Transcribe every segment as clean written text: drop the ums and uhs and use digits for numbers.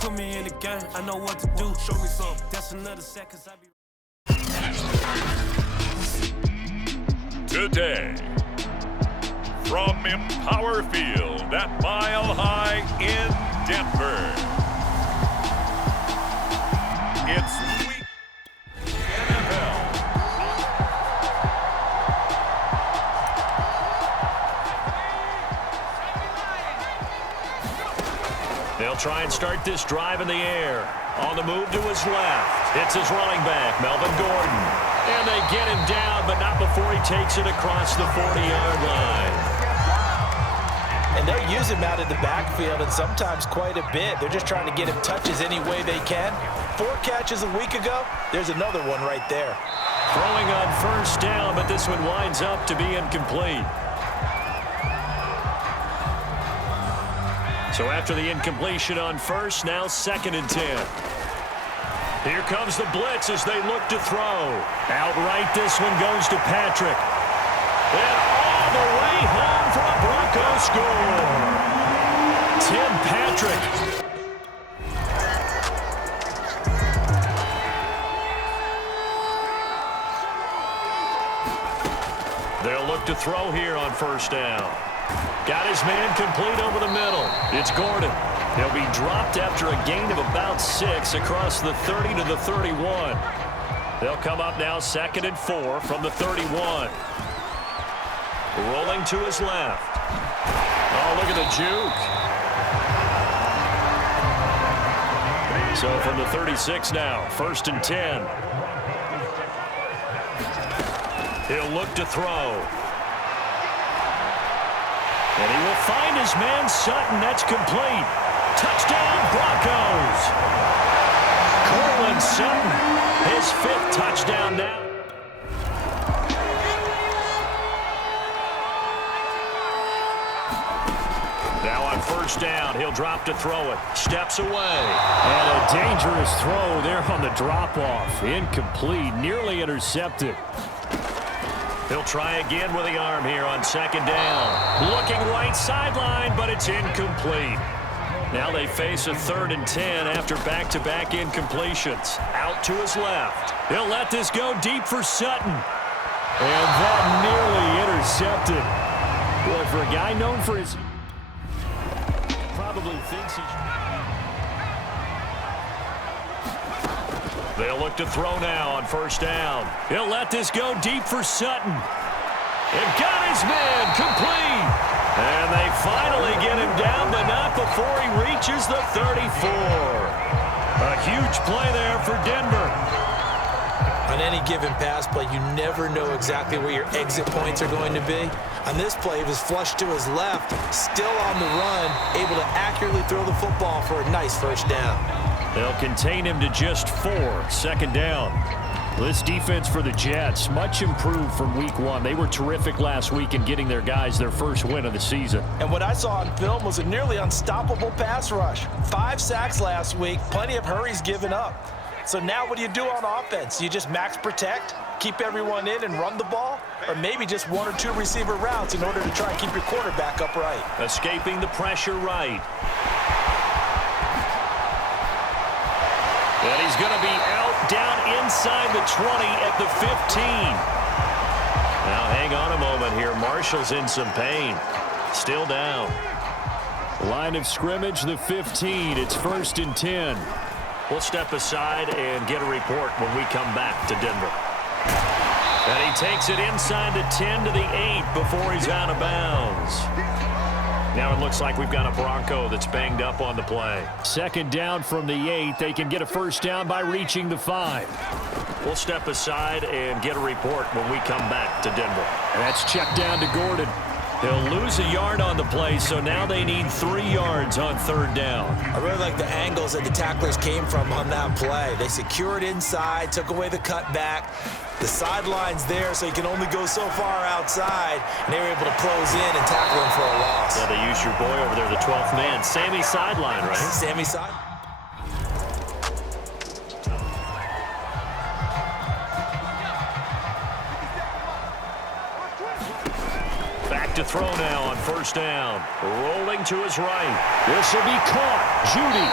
put me in the game, I know what to do. Show me something. That's another set, 'cause I be... Today, from Empower Field at Mile High in Denver, it's Week NFL. They'll try and start this drive in the air. On the move to his left. It's his running back, Melvin Gordon. And they get him down, but not before he takes it across the 40-yard line. And they'll use him out in the backfield, and sometimes quite a bit. They're just trying to get him touches any way they can. 4 catches a week ago. There's another one right there. Throwing on first down, but this one winds up to be incomplete. So after the incompletion on first, now 2nd and 10. Here comes the blitz as they look to throw. Outright, this one goes to Patrick. And all the way home for a Bronco score. Tim Patrick. They'll look to throw here on first down. Got his man complete over the middle. It's Gordon. He'll be dropped after a gain of about 6 across the 30 to the 31. They'll come up now 2nd and 4 from the 31. Rolling to his left. Oh, look at the juke. So from the 36 now, 1st and 10. He'll look to throw. And he will find his man Sutton. That's complete. Touchdown, Broncos. Cortland Sutton, his 5th touchdown now. Now on first down, he'll drop to throw it. Steps away. And a dangerous throw there on the drop-off. Incomplete, nearly intercepted. He'll try again with the arm here on 2nd down. Looking right sideline, but it's incomplete. Now they face a 3rd and 10 after back-to-back incompletions. Out to his left. He'll let this go deep for Sutton. And that nearly intercepted. Boy, for a guy known for his... Probably thinks he's... They'll look to throw now on first down. He'll let this go deep for Sutton. And got his man complete. And they finally get him down, but not before he reaches the 34. A huge play there for Denver. On any given pass play, you never know exactly where your exit points are going to be. On this play, he was flushed to his left, still on the run, able to accurately throw the football for a nice first down. They'll contain him to just 4, 2nd down. This defense for the Jets, much improved from week 1. They were terrific last week in getting their guys their first win of the season. And what I saw on film was a nearly unstoppable pass rush. 5 sacks last week, plenty of hurries given up. So now what do you do on offense? You just max protect, keep everyone in and run the ball? Or maybe just 1 or 2 receiver routes in order to try and keep your quarterback upright? Escaping the pressure right. And he's going to be out down inside the 20 at the 15. Now hang on a moment here. Marshall's in some pain. Still down. Line of scrimmage, the 15. It's 1st and 10. We'll step aside and get a report when we come back to Denver. And he takes it inside the 10 to the 8 before he's out of bounds. Now it looks like we've got a Bronco that's banged up on the play. 2nd down from the 8. They can get a first down by reaching the 5. We'll step aside and get a report when we come back to Denver. And that's checked down to Gordon. He'll lose a yard on the play, so now they need 3 yards on 3rd down. I really like the angles that the tacklers came from on that play. They secured inside, took away the cutback. The sideline's there, so he can only go so far outside, and they were able to close in and tackle him for a loss. Yeah, they used your boy over there, the 12th man. Sammy sideline, right? Sammy side. Back to throw now on first down. Rolling to his right. This will be caught. Judy.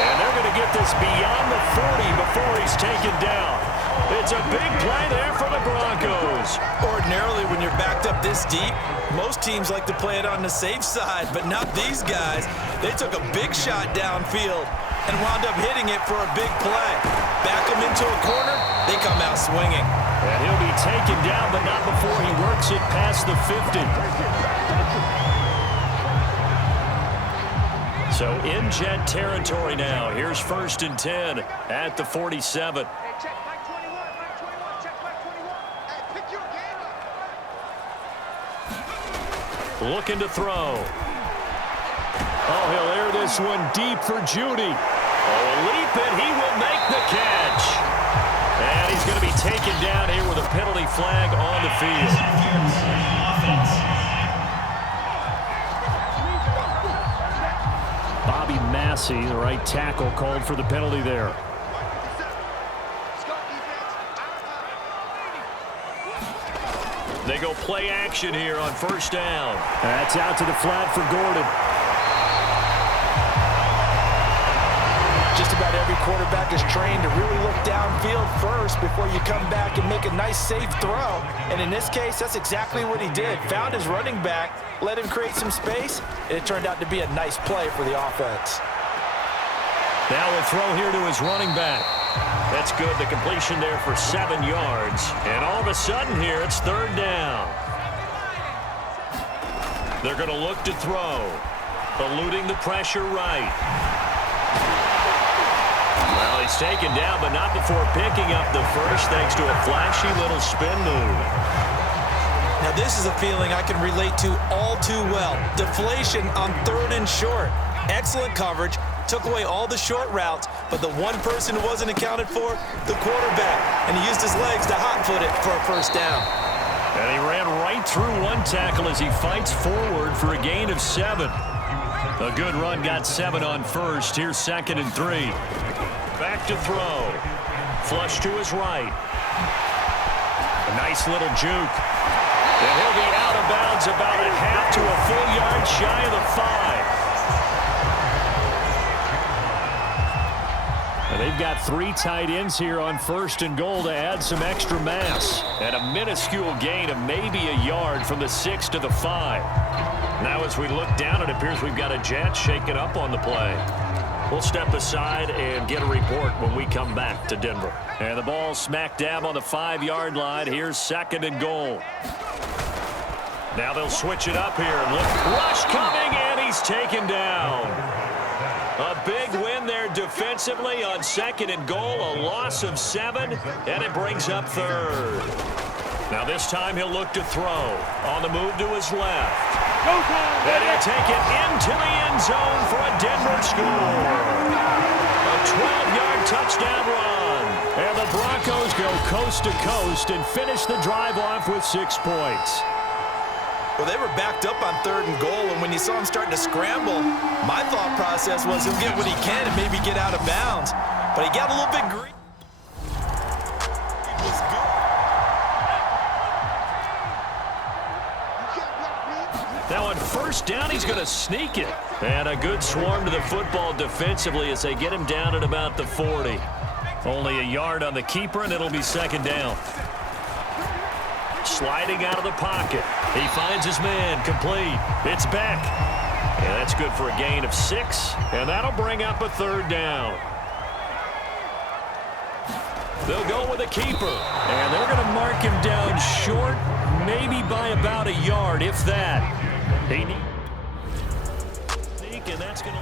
And they're going to get this beyond the 40 before he's taken down. It's a big play there for the Broncos. Ordinarily, when you're backed up this deep, most teams like to play it on the safe side, but not these guys. They took a big shot downfield and wound up hitting it for a big play. Back them into a corner, they come out swinging. And he'll be taken down, but not before he works it past the 50. So in Jet territory now. Here's 1st and 10 at the 47. Looking to throw. Oh, he'll air this one deep for Judy. Oh, a leap, and he will make the catch. And he's going to be taken down here with a penalty flag on the field. Bobby Massey, the right tackle, called for the penalty there. They go play action here on 1st down. That's out to the flat for Gordon. Just about every quarterback is trained to really look downfield first before you come back and make a nice, safe throw. And in this case, that's exactly what he did. Found his running back, let him create some space, and it turned out to be a nice play for the offense. Now we'll throw here to his running back. That's good. The completion there for 7 yards. And all of a sudden here, it's 3rd down. They're going to look to throw. Eluding the pressure right. Well, he's taken down, but not before picking up the first thanks to a flashy little spin move. Now, this is a feeling I can relate to all too well. Deflation on 3rd and short. Excellent coverage. Took away all the short routes, but the one person who wasn't accounted for, the quarterback. And he used his legs to hot-foot it for a 1st down. And he ran right through one tackle as he fights forward for a gain of 7. A good run got 7 on 1st. Here's 2nd and 3. Back to throw. Flush to his right. A nice little juke. And he'll be out of bounds about a half to a full yard shy of the 5. And they've got 3 tight ends here on 1st and goal to add some extra mass. And a minuscule gain of maybe a yard from the 6 to the 5. Now as we look down, it appears we've got a Jet shaken up on the play. We'll step aside and get a report when we come back to Denver. And the ball smack dab on the 5-yard line. Here's 2nd and goal. Now they'll switch it up here. Look, rush coming, and he's taken down. A big win there defensively on 2nd and goal. A loss of 7, and it brings up 3rd. Now this time he'll look to throw. On the move to his left. And he'll take it into the end zone for a Denver score. A 12-yard touchdown run. And the Broncos go coast to coast and finish the drive off with 6 points. Well, they were backed up on 3rd and goal, and when you saw him starting to scramble, my thought process was he'll get what he can and maybe get out of bounds. But he got a little bit greedy. It was good. Now on 1st down, he's going to sneak it. And a good swarm to the football defensively as they get him down at about the 40. Only a yard on the keeper, and it'll be 2nd down. Sliding out of the pocket. He finds his man, complete. It's Beck. And that's good for a gain of 6, and that'll bring up a 3rd down. They'll go with a keeper, and they're going to mark him down short, maybe by about a yard, if that. They need sneak, and that's going to...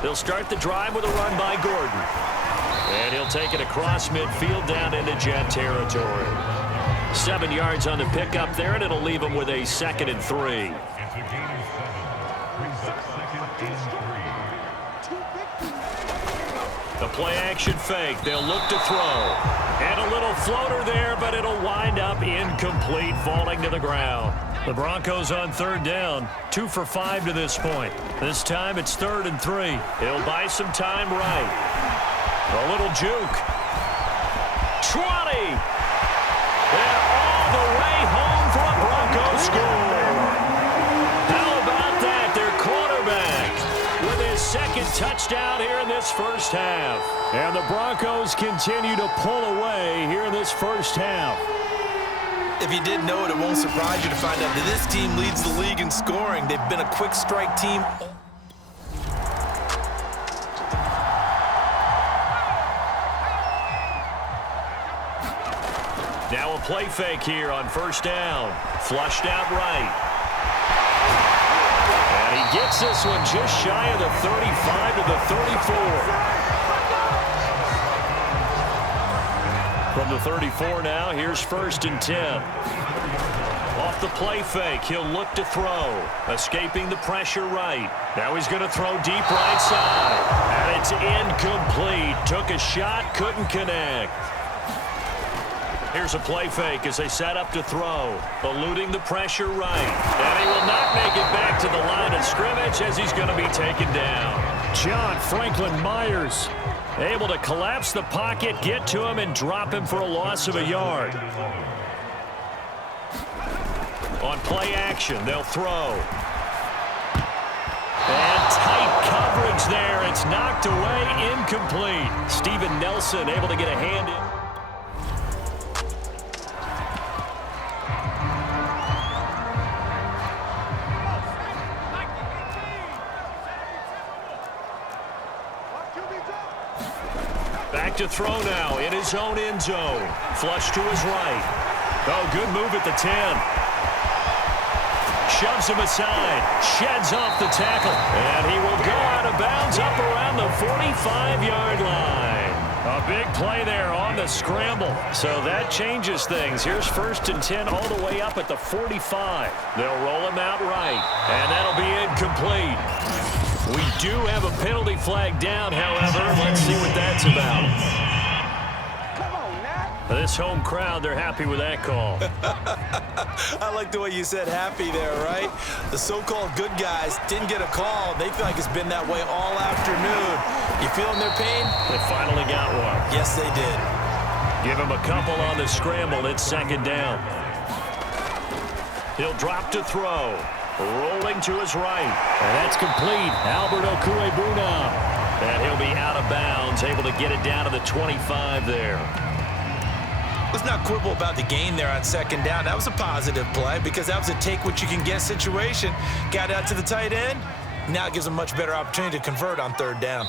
They'll start the drive with a run by Gordon. And he'll take it across midfield down into Jet territory. 7 yards on the pickup there, and it'll leave him with a 2nd and 3. The play-action fake. They'll look to throw. And a little floater there, but it'll wind up incomplete, falling to the ground. The Broncos on 3rd down, 2 for 5 to this point. This time it's 3rd and 3. He'll buy some time right. A little juke. 20. And all the way home for a Bronco score. How about that? touchdown here in this first half. And the Broncos continue to pull away here in this first half. If you didn't know it, it won't surprise you to find out that this team leads the league in scoring. They've been a quick strike team. Now a play fake here on first down. Flushed out right. And he gets this one just shy of the 35 to the 34. From the 34 now, here's 1st and 10. Off the play fake, he'll look to throw. Escaping the pressure right. Now he's going to throw deep right side. And it's incomplete. Took a shot, couldn't connect. Here's a play fake as they set up to throw. Eluding the pressure right. And he will not make it back to the line of scrimmage as he's going to be taken down. John Franklin Myers able to collapse the pocket, get to him, and drop him for a loss of a yard. On play action, they'll throw. And tight coverage there. It's knocked away, incomplete. Steven Nelson able to get a hand in. Back to throw now in his own end zone. Flush to his right. Oh, good move at the 10. Shoves him aside. Sheds off the tackle. And he will go out of bounds up around the 45-yard line. A big play there on the scramble. So that changes things. Here's 1st and 10 all the way up at the 45. They'll roll him out right. And that'll be incomplete. We do have a penalty flag down, however. Let's see what that's about. This home crowd, they're happy with that call. I like the way you said happy there, right? The so-called good guys didn't get a call. They feel like it's been that way all afternoon. You feeling their pain? They finally got one. Yes, they did. Give him a couple on the scramble. It's 2nd down. He'll drop to throw. Rolling to his right. And that's complete. Albert Okuebuna. And he'll be out of bounds, able to get it down to the 25 there. Let's not quibble about the gain there on 2nd down. That was a positive play because that was a take-what-you-can-get situation. Got out to the tight end. Now it gives them a much better opportunity to convert on 3rd down.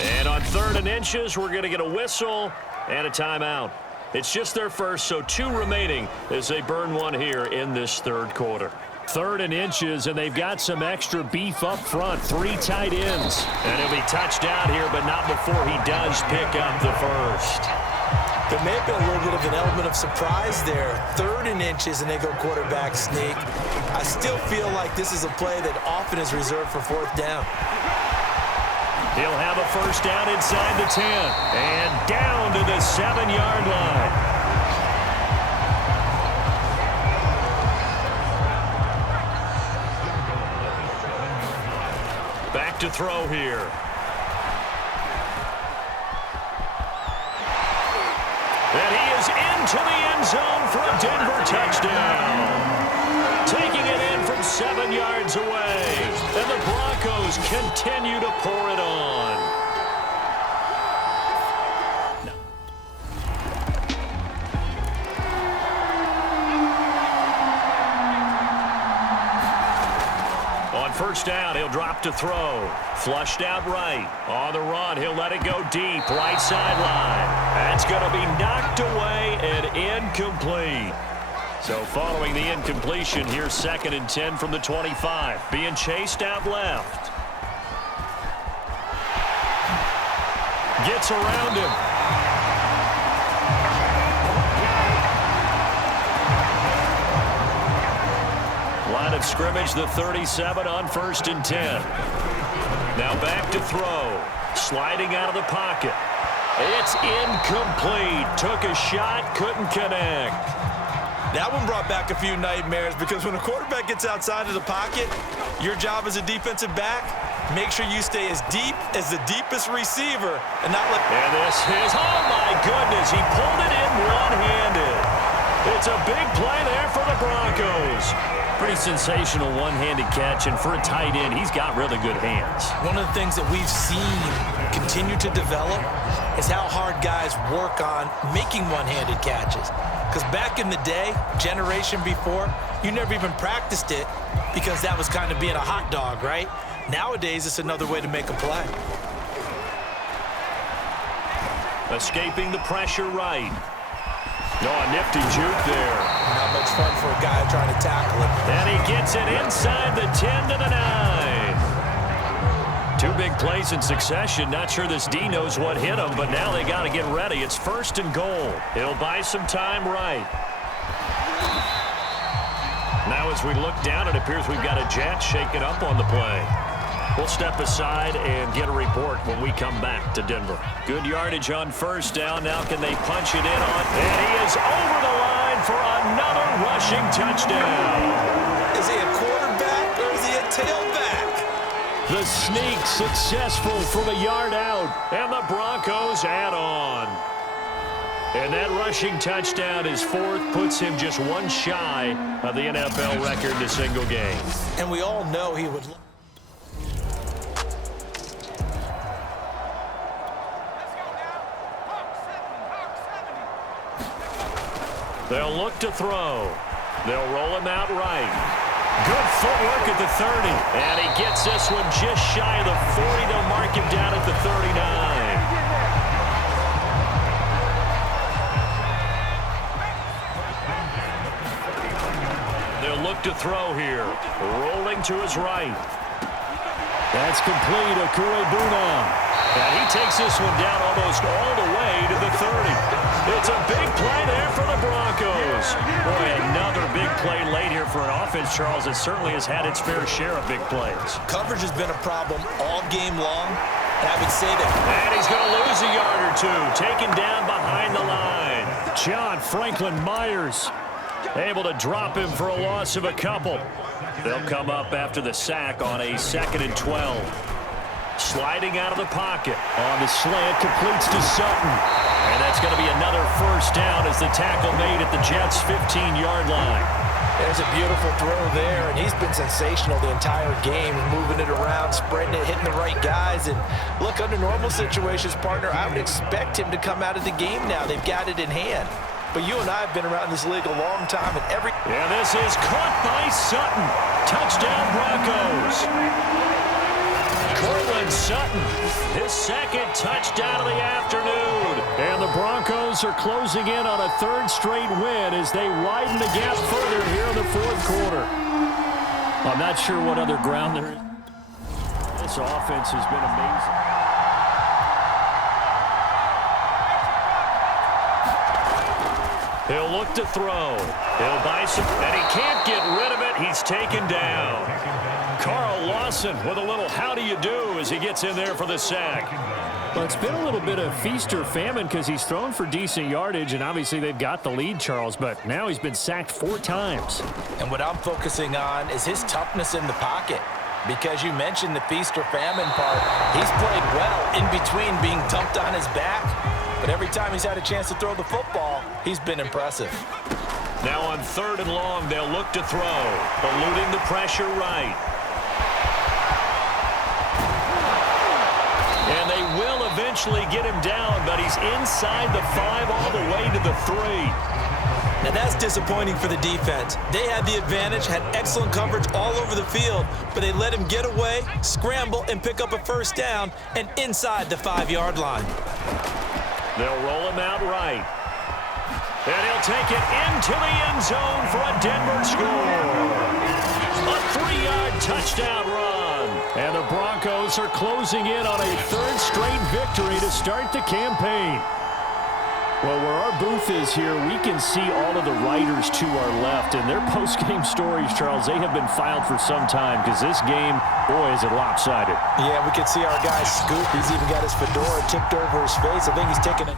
And on 3rd and inches, we're going to get a whistle and a timeout. It's just their first, so 2 remaining as they burn one here in this 3rd quarter. 3rd and inches, and they've got some extra beef up front. 3 tight ends. And he'll be touchdown here, but not before he does pick up the first. There may have been a little bit of an element of surprise there. 3rd and inches, and they go quarterback sneak. I still feel like this is a play that often is reserved for 4th down. He'll have a first down inside the 10. And down to the 7-yard line. Back to throw here. And he is into the end zone for a Denver touchdown. Taking it in from 7 yards away. And the Broncos continue to pour it on. On 1st down, he'll drop to throw. Flushed out right. On the run, he'll let it go deep. Right sideline. That's going to be knocked away and incomplete. So following the incompletion, here's 2nd and 10 from the 25. Being chased out left. Gets around him. Line of scrimmage, the 37 on 1st and 10. Now back to throw. Sliding out of the pocket. It's incomplete. Took a shot, couldn't connect. That one brought back a few nightmares because when a quarterback gets outside of the pocket, your job as a defensive back, make sure you stay as deep as the deepest receiver and not let... And this is, oh my goodness, he pulled it in one-handed. It's a big play there for the Broncos. Pretty sensational one-handed catch, and for a tight end, he's got really good hands. One of the things that we've seen continue to develop is how hard guys work on making one-handed catches. Because back in the day, generation before, you never even practiced it because that was kind of being a hot dog, right? Nowadays, it's another way to make a play. Escaping the pressure right. No, a nifty juke there. Not much fun for a guy trying to tackle him. And he gets it inside the 10 to the 9. Two big plays in succession. Not sure this D knows what hit him, but now they got to get ready. It's 1st and goal. He'll buy some time right. Now as we look down, it appears we've got a Jet shaking up on the play. We'll step aside and get a report when we come back to Denver. Good yardage on 1st down. Now can they punch it in on? And he is over the line for another rushing touchdown. Is he a quarterback or is he a tailback? The sneak successful from a yard out. And the Broncos add on. And that rushing touchdown is 4th, puts him just one shy of the NFL record in a single game. And we all know he would... They'll look to throw. They'll roll him out right. Good footwork at the 30. And he gets this one just shy of the 40. They'll mark him down at the 39. They'll look to throw here. Rolling to his right. That's complete. Akurebuna. And he takes this one down almost all the way to the 30. It's a big play there for the Broncos. Boy, another big play late here for an offense, Charles, that certainly has had its fair share of big plays. Coverage has been a problem all game long. I would say that. And he's going to lose a yard or two. Taken down behind the line. John Franklin Myers able to drop him for a loss of a couple. They'll come up after the sack on a 2nd and 12. Sliding out of the pocket. On the slant, completes to Sutton. And that's going to be another 1st down as the tackle made at the Jets' 15-yard line. There's a beautiful throw there, and he's been sensational the entire game, moving it around, spreading it, hitting the right guys. And look, under normal situations, partner, I would expect him to come out of the game now. They've got it in hand. But you and I have been around this league a long time, and Yeah, this is caught by Sutton. Touchdown, Broncos. Cortland Sutton, his 2nd touchdown of the afternoon. And the Broncos are closing in on a 3rd straight win as they widen the gap further here in the 4th quarter. I'm not sure what other ground there is. This offense has been amazing. He'll look to throw. He'll buy some, and he can't get rid of it. He's taken down. Carl Lawson with a little how do you do as he gets in there for the sack. Well, it's been a little bit of feast or famine because he's thrown for decent yardage, and obviously they've got the lead, Charles, but now he's been sacked 4 times. And what I'm focusing on is his toughness in the pocket. Because you mentioned the feast or famine part, he's played well in between being dumped on his back. But every time he's had a chance to throw the football, he's been impressive. Now on 3rd and long, they'll look to throw, eluding the pressure right. And they will eventually get him down, but he's inside the 5 all the way to the 3. Now that's disappointing for the defense. They had the advantage, had excellent coverage all over the field, but they let him get away, scramble, and pick up a 1st down, and inside the 5-yard line. They'll roll him out right. And he'll take it into the end zone for a Denver score. A 3-yard touchdown run. And the Broncos are closing in on a 3rd straight victory to start the campaign. Well, where our booth is here, we can see all of the writers to our left. And their post-game stories, Charles, they have been filed for some time because this game, boy, is it lopsided. Yeah, we can see our guy Scoop. He's even got his fedora tipped over his face. I think he's taking it.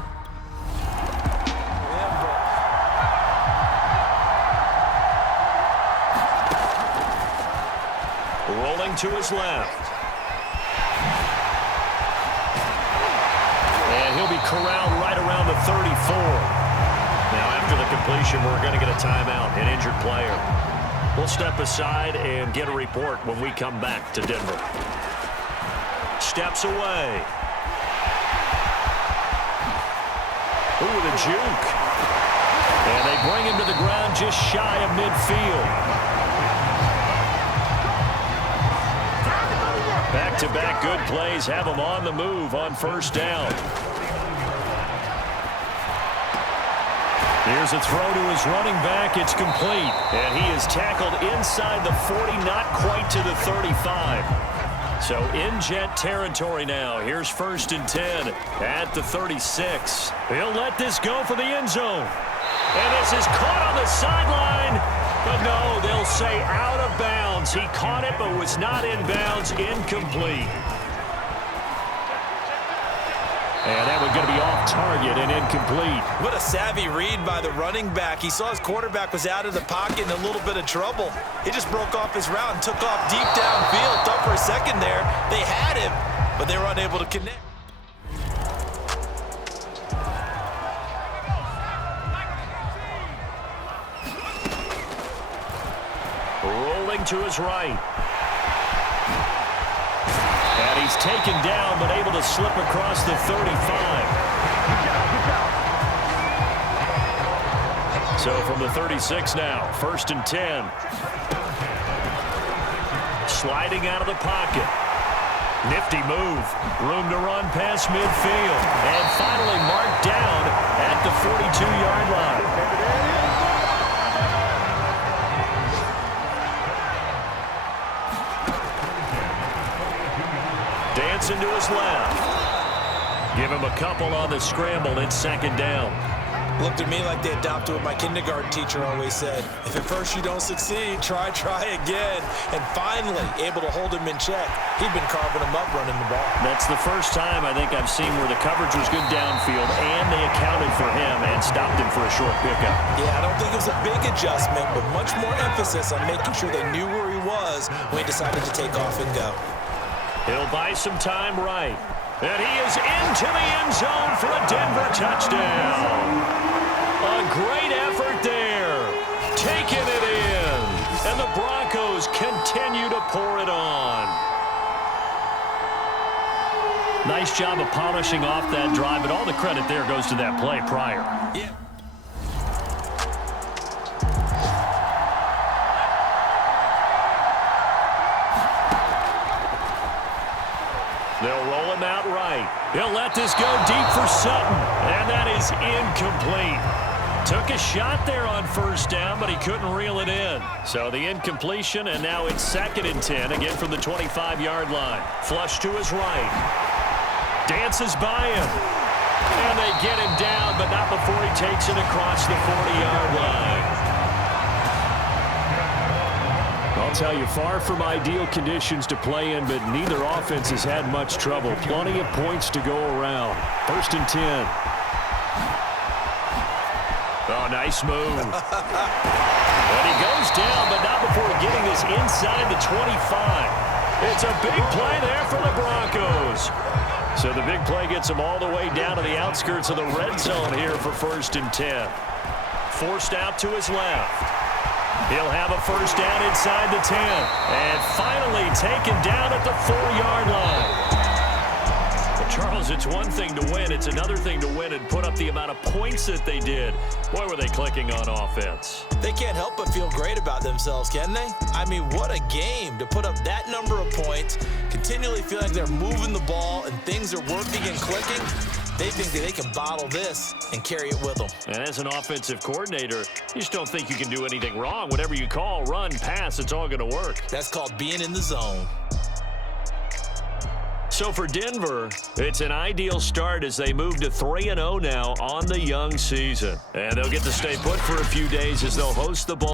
Rolling to his left. And he'll be corralled right around the 34. Now, after the completion, we're going to get a timeout, an injured player. We'll step aside and get a report when we come back to Denver. Steps away. Ooh, with a juke. And they bring him to the ground just shy of midfield. Back-to-back good plays have him on the move on first down. Here's a throw to his running back. It's complete. And he is tackled inside the 40, not quite to the 35. So in Jet territory now. Here's 1st and 10 at the 36. He'll let this go for the end zone. And this is caught on the sideline. But no, they'll say out of bounds. He caught it but was not in bounds. Incomplete. And that one's going to be off target and incomplete. What a savvy read by the running back. He saw his quarterback was out of the pocket in a little bit of trouble. He just broke off his route and took off deep downfield. Thought for a second there they had him, but they were unable to connect. Rolling to his right. And he's taken down, but able to slip across the 35. So from the 36 now, 1st and 10. Sliding out of the pocket. Nifty move. Room to run past midfield. And finally marked down at the 42-yard line. Dancing to his left. Give him a couple on the scramble. It's 2nd down. Looked at me like they adopted what my kindergarten teacher always said. If at first you don't succeed, try again. And finally, able to hold him in check. He'd been carving him up running the ball. That's the first time I think I've seen where the coverage was good downfield and they accounted for him and stopped him for a short pickup. Yeah, I don't think it was a big adjustment, but much more emphasis on making sure they knew where he was when he decided to take off and go. He'll buy some time right. And he is into the end zone for a Denver touchdown. A great effort there. Taking it in. And the Broncos continue to pour it on. Nice job of polishing off that drive, but all the credit there goes to that play prior. Yeah. They'll roll him out right. He'll let this go deep for Sutton. And that is incomplete. Took a shot there on 1st down, but he couldn't reel it in. So the incompletion, and now it's 2nd and 10, again from the 25-yard line. Flush to his right. Dances by him. And they get him down, but not before he takes it across the 40-yard line. I'll tell you, far from ideal conditions to play in, but neither offense has had much trouble. Plenty of points to go around. 1st and 10. Oh, nice move. And he goes down, but not before getting this inside the 25. It's a big play there for the Broncos. So the big play gets him all the way down to the outskirts of the red zone here for 1st and 10. Forced out to his left. He'll have a 1st down inside the 10. And finally taken down at the 4-yard line. Well, Charles, it's one thing to win. It's another thing to win and put up the amount of points that they did. Boy, were they clicking on offense. They can't help but feel great about themselves, can they? I mean, what a game to put up that number of points, continually feel like they're moving the ball and things are working and clicking. They think that they can bottle this and carry it with them. And as an offensive coordinator, you just don't think you can do anything wrong. Whatever you call, run, pass, it's all going to work. That's called being in the zone. So for Denver, it's an ideal start as they move to 3-0 now on the young season. And they'll get to stay put for a few days as they'll host the ball.